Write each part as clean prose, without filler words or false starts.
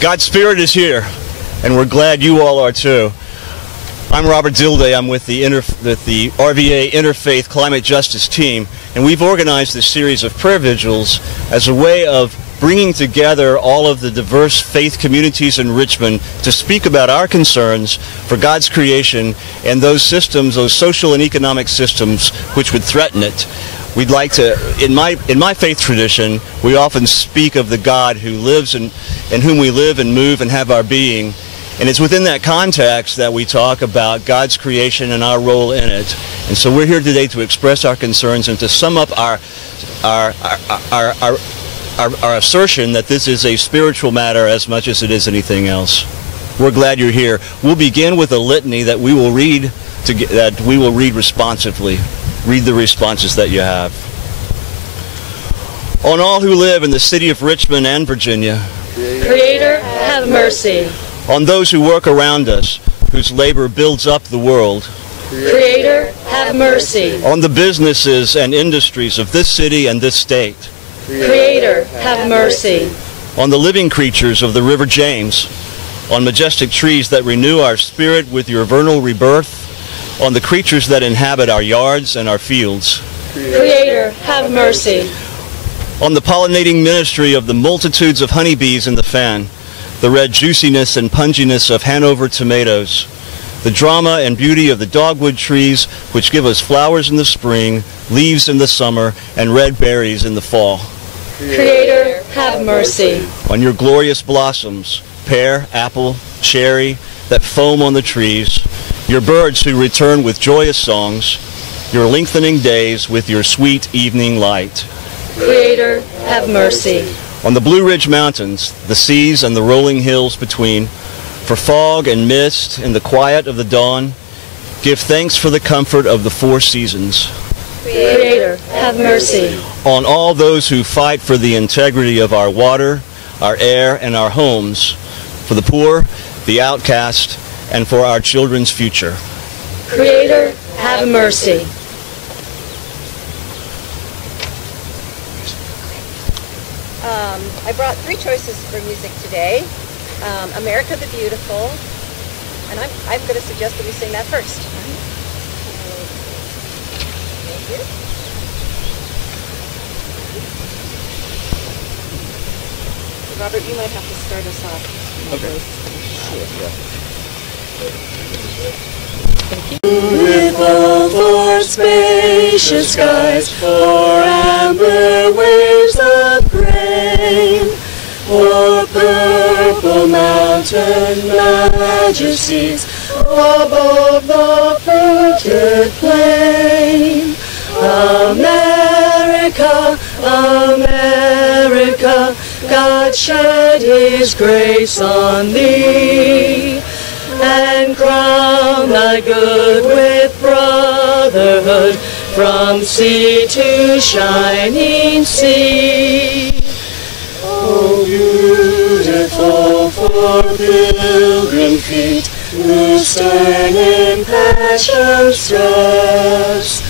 God's Spirit is here, and we're glad you all are too. I'm Robert Dilday. I'm with the RVA Interfaith Climate Justice team, and we've organized this series of prayer vigils as a way of bringing together all of the diverse faith communities in Richmond to speak about our concerns for God's creation and those systems, those social and economic systems which would threaten it. We'd like to, in my faith tradition, we often speak of the God who lives in whom we live and move and have our being. And it's within that context that we talk about God's creation and our role in it. And so we're here today to express our concerns and to sum up our assertion that this is a spiritual matter as much as it is anything else. We're glad you're here. We'll begin with a litany that we will read responsively. Read the responses that you have. On all who live in the city of Richmond and Virginia, Creator, have mercy. On those who work around us, whose labor builds up the world, Creator, have mercy. On the businesses and industries of this city and this state, Creator, have mercy. On the living creatures of the River James, on majestic trees that renew our spirit with your vernal rebirth, on the creatures that inhabit our yards and our fields, Creator, have mercy. On the pollinating ministry of the multitudes of honeybees in the fan, the red juiciness and punginess of Hanover tomatoes, the drama and beauty of the dogwood trees which give us flowers in the spring, leaves in the summer, and red berries in the fall. Creator, have mercy. On your glorious blossoms, pear, apple, cherry, that foam on the trees, your birds who return with joyous songs, your lengthening days with your sweet evening light. Creator, have mercy. On the Blue Ridge Mountains, the seas and the rolling hills between, for fog and mist in the quiet of the dawn, give thanks for the comfort of the four seasons. Creator, have mercy. On all those who fight for the integrity of our water, our air, and our homes, for the poor, the outcast, and for our children's future. Creator, have mercy. I brought three choices for music today. America the Beautiful, and I'm going to suggest that we sing that first. Thank you. Robert, you might have to start us off. Okay. Beautiful for spacious skies, for amber waves of grain, for purple mountain majesties above the fruited plain. America, America, God shed his grace on thee, and crown thy good with brotherhood from sea to shining sea. Oh, beautiful for pilgrim feet who stand in passion stress,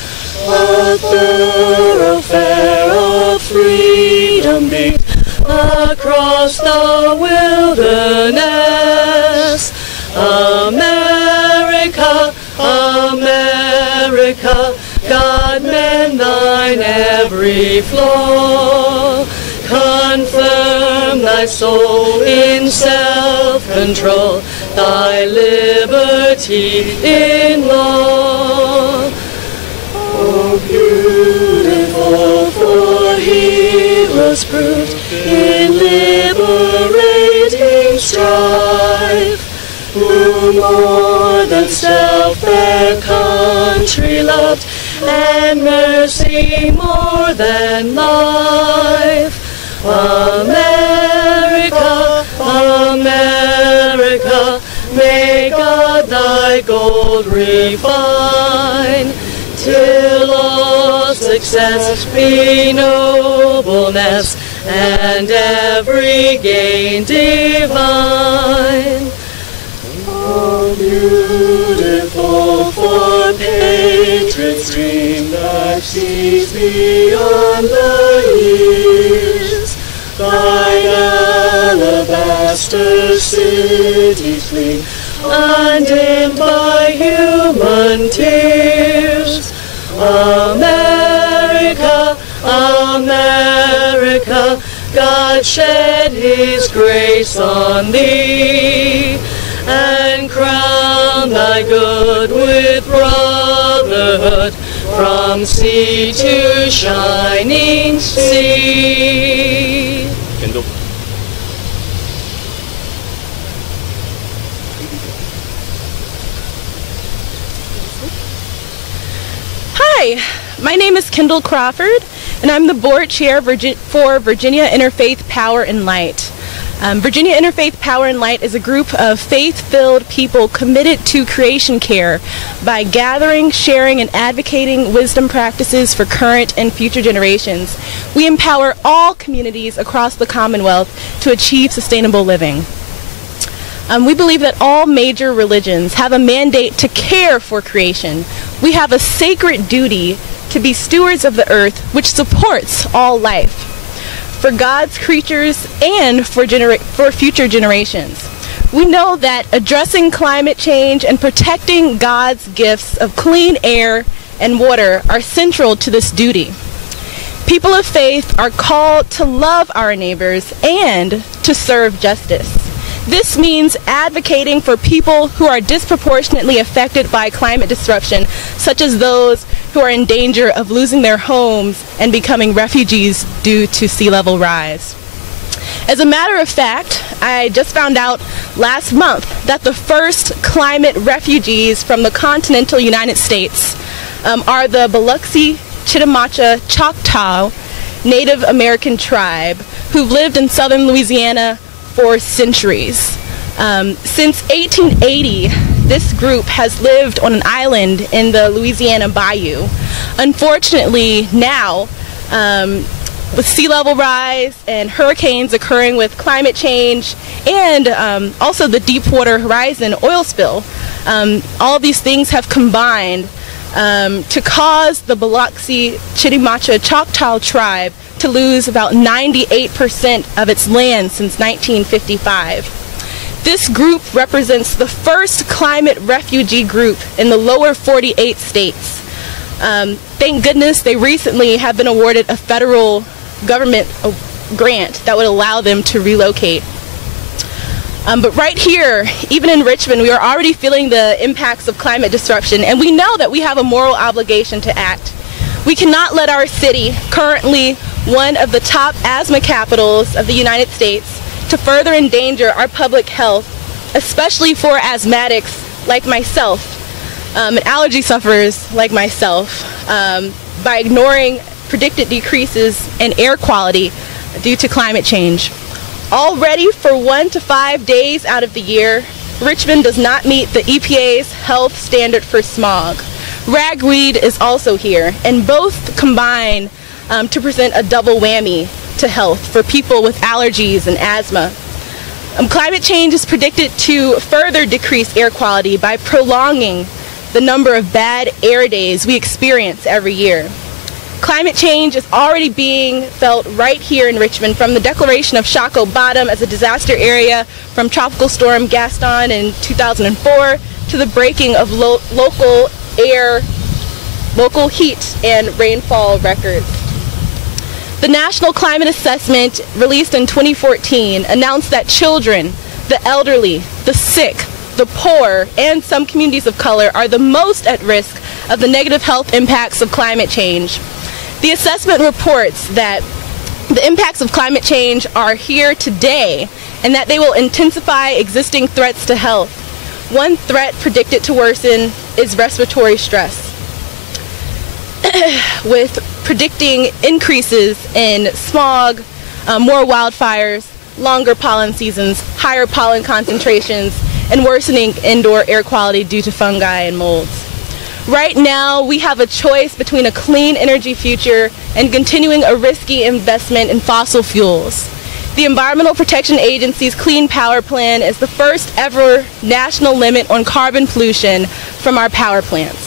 a thoroughfare of freedom beat across the wilderness. America, America, God mend thine every flaw. Confirm thy soul in self-control, thy liberty in law. Oh, beautiful for heroes proved in liberating strife, who more than self their country loved, and mercy more than life. America, America, may God thy gold refine, till all success be nobleness, and every gain divine. Oh, beautiful for patriots' dream that sees beyond the years, thine alabaster monster cities flee, undimmed by human tears. America, America, God shed his grace on thee, and crown thy good with brotherhood, from sea to shining sea. Kendall. Hi, my name is Kendall Crawford, and I'm the board chair for Virginia Interfaith Power and Light. Virginia Interfaith Power and Light is a group of faith-filled people committed to creation care by gathering, sharing, and advocating wisdom practices for current and future generations. We empower all communities across the Commonwealth to achieve sustainable living. We believe that all major religions have a mandate to care for creation. We have a sacred duty to be stewards of the earth, which supports all life, for God's creatures and for future generations. We know that addressing climate change and protecting God's gifts of clean air and water are central to this duty. People of faith are called to love our neighbors and to serve justice. This means advocating for people who are disproportionately affected by climate disruption, such as those who are in danger of losing their homes and becoming refugees due to sea level rise. As a matter of fact, I just found out last month that the first climate refugees from the continental United States are the Biloxi, Chitimacha, Choctaw Native American tribe who've lived in southern Louisiana for centuries. Since 1880, this group has lived on an island in the Louisiana Bayou. Unfortunately, now, with sea level rise and hurricanes occurring with climate change and also the Deepwater Horizon oil spill, all of these things have combined to cause the Biloxi, Chitimacha, Choctaw tribe to lose about 98% of its land since 1955. This group represents the first climate refugee group in the lower 48 states. Thank goodness they recently have been awarded a federal government grant that would allow them to relocate. But right here, even in Richmond, we are already feeling the impacts of climate disruption, and we know that we have a moral obligation to act. We cannot let our city, currently one of the top asthma capitals of the United States, to further endanger our public health, especially for asthmatics like myself, and allergy sufferers like myself, by ignoring predicted decreases in air quality due to climate change. Already for 1 to 5 days out of the year, Richmond does not meet the EPA's health standard for smog. Ragweed is also here, and both combine to present a double whammy to health for people with allergies and asthma. Climate change is predicted to further decrease air quality by prolonging the number of bad air days we experience every year. Climate change is already being felt right here in Richmond, from the declaration of Shockoe Bottom as a disaster area from Tropical Storm Gaston in 2004 to the breaking of local heat and rainfall records. The National Climate Assessment, released in 2014, announced that children, the elderly, the sick, the poor, and some communities of color are the most at risk of the negative health impacts of climate change. The assessment reports that the impacts of climate change are here today and that they will intensify existing threats to health. One threat predicted to worsen is respiratory stress, with predicting increases in smog, more wildfires, longer pollen seasons, higher pollen concentrations, and worsening indoor air quality due to fungi and molds. Right now, we have a choice between a clean energy future and continuing a risky investment in fossil fuels. The Environmental Protection Agency's Clean Power Plan is the first ever national limit on carbon pollution from our power plants.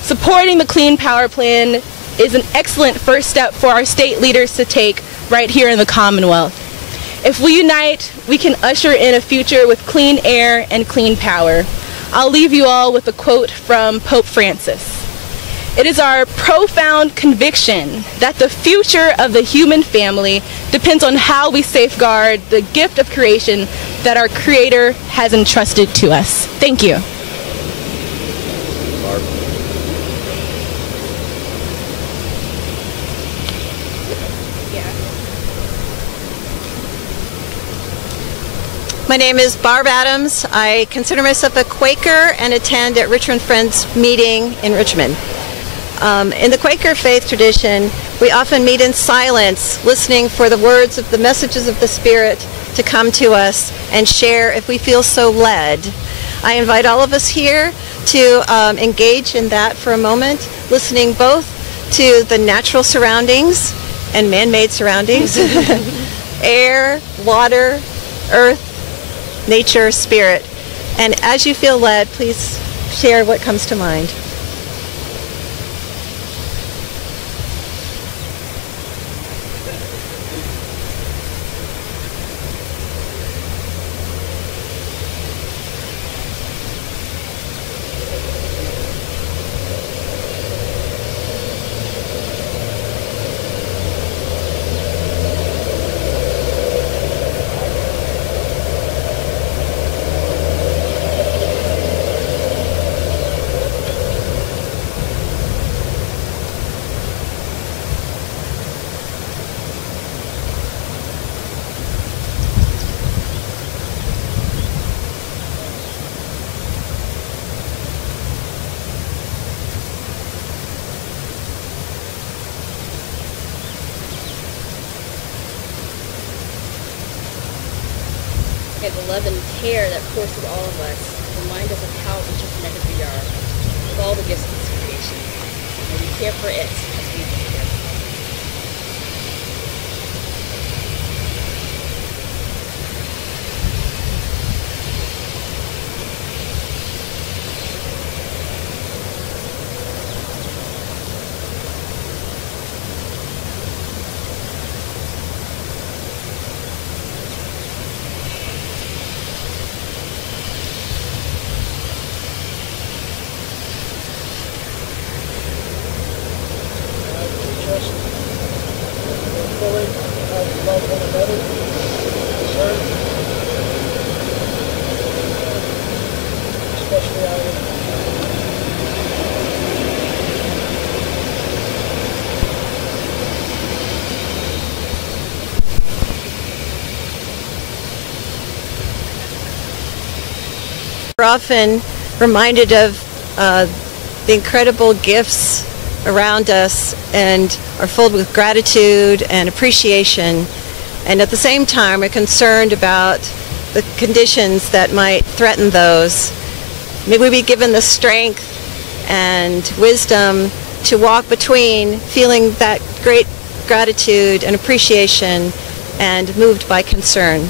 Supporting the Clean Power Plan is an excellent first step for our state leaders to take right here in the Commonwealth. If we unite, we can usher in a future with clean air and clean power. I'll leave you all with a quote from Pope Francis. It is our profound conviction that the future of the human family depends on how we safeguard the gift of creation that our Creator has entrusted to us. Thank you. My name is Barb Adams. I consider myself a Quaker and attend at Richmond Friends meeting in Richmond. In the Quaker faith tradition, we often meet in silence, listening for the words of the messages of the Spirit to come to us and share if we feel so led. I invite all of us here to engage in that for a moment, listening both to the natural surroundings and man-made surroundings, air, water, earth, nature, spirit. And as you feel led, please share what comes to mind. Okay, the love and care that pours through all of us remind us of how interconnected we are with all the gifts of this creation. And we care for it as we do here. We're often reminded of the incredible gifts around us and are filled with gratitude and appreciation, and at the same time we're concerned about the conditions that might threaten those. May we be given the strength and wisdom to walk between feeling that great gratitude and appreciation and moved by concern.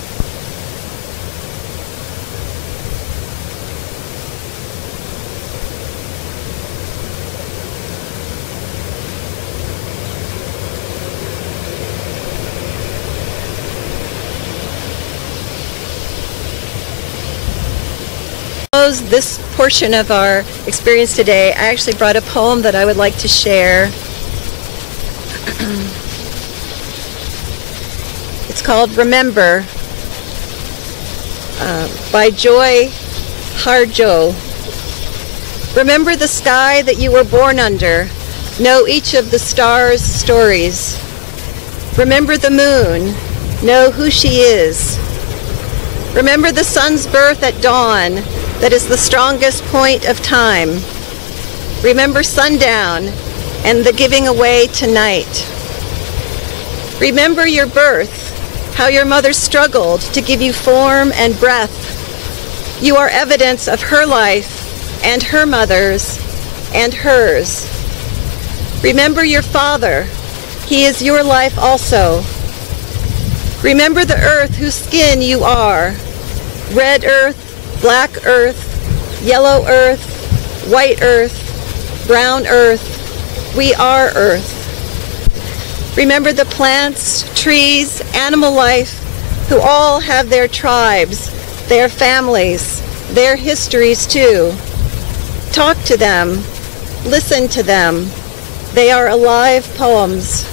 This portion of our experience today, I actually brought a poem that I would like to share. It's called Remember by Joy Harjo. Remember the sky that you were born under. Know each of the stars' stories. Remember the moon. Know who she is. Remember the sun's birth at dawn. That is the strongest point of time. Remember sundown and the giving away to night. Remember your birth, how your mother struggled to give you form and breath. You are evidence of her life and her mother's and hers. Remember your father. He is your life also. Remember the earth whose skin you are. Red earth, black earth, yellow earth, white earth, brown earth. We are earth. Remember the plants, trees, animal life, who all have their tribes, their families, their histories too. Talk to them, listen to them. They are alive poems.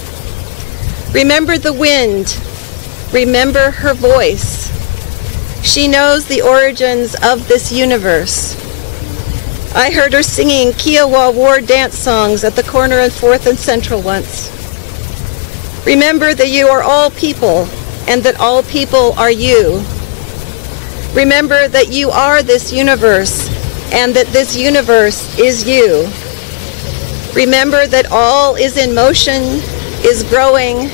Remember the wind, remember her voice. She knows the origins of this universe. I heard her singing Kiowa war dance songs at the corner of 4th and Central once. Remember that you are all people and that all people are you. Remember that you are this universe and that this universe is you. Remember that all is in motion, is growing,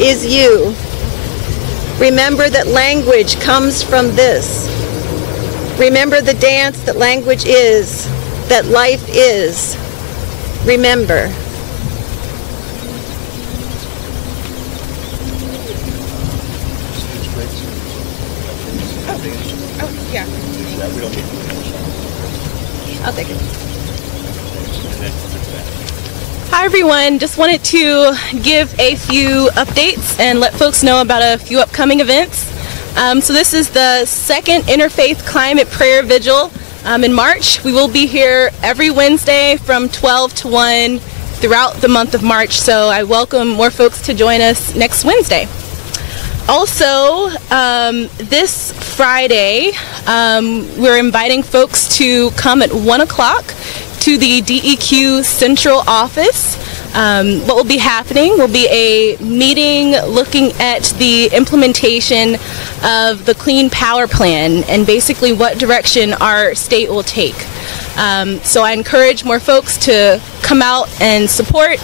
is you. Remember that language comes from this. Remember the dance that language is, that life is. Remember. Oh, yeah. I'll take it. Hi everyone, just wanted to give a few updates and let folks know about a few upcoming events. So this is the second Interfaith Climate Prayer Vigil in March. We will be here every Wednesday from 12 to 1 throughout the month of March, so I welcome more folks to join us next Wednesday. Also, this Friday, we're inviting folks to come at 1 o'clock to the DEQ Central Office. What will be happening will be a meeting looking at the implementation of the Clean Power Plan and basically what direction our state will take. So I encourage more folks to come out and support.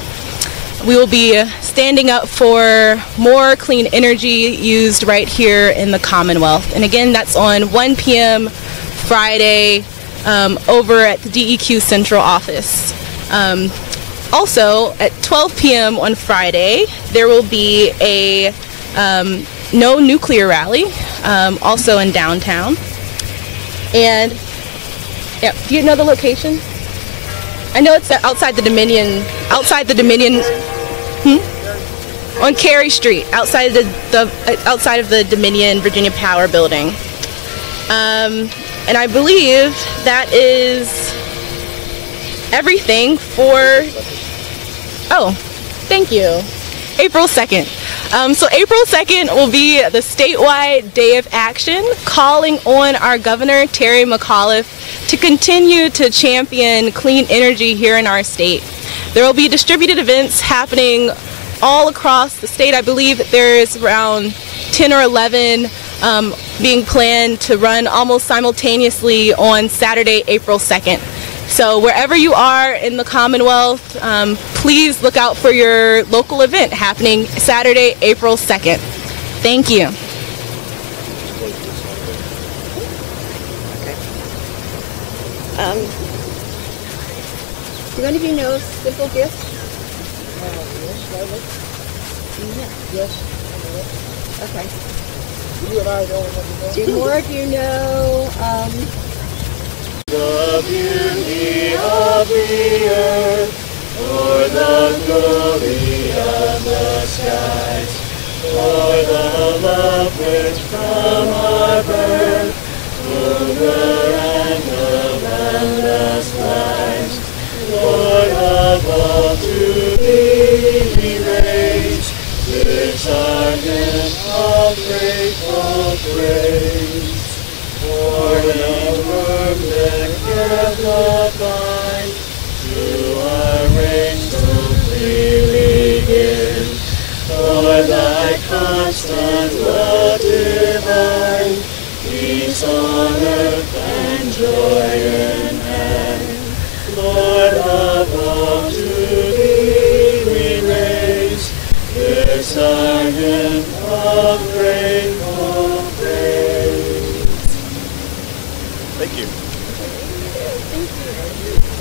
We will be standing up for more clean energy used right here in the Commonwealth. And again, that's on 1 p.m. Friday over at the DEQ Central Office. Also, at 12 p.m. on Friday, there will be a no nuclear rally, also in downtown. And yeah, do you know the location? I know it's outside the Dominion. On Cary Street, outside of the Dominion Virginia Power Building. And I believe that is everything for, oh, thank you, April 2nd. So April 2nd will be the statewide day of action, calling on our Governor, Terry McAuliffe, to continue to champion clean energy here in our state. There will be distributed events happening all across the state. I believe that there's around 10 or 11 being planned to run almost simultaneously on Saturday, April 2nd. So wherever you are in the Commonwealth, please look out for your local event happening Saturday, April 2nd. Thank you. Do any of you know Simple Gifts? Yes. Okay. You and I don't Do more of you know The beauty of the earth, for the glory of the skies, for the love which from our birth, over and over endless lies. Lord of all, to thee we raise this our gift of grateful praise. For the work that cares not thine, to our race so freely give. For thy constant love divine, peace on earth and joy in heaven. Lord of all, to thee we raise this our gift of grateful praise. Thank you. Thank you.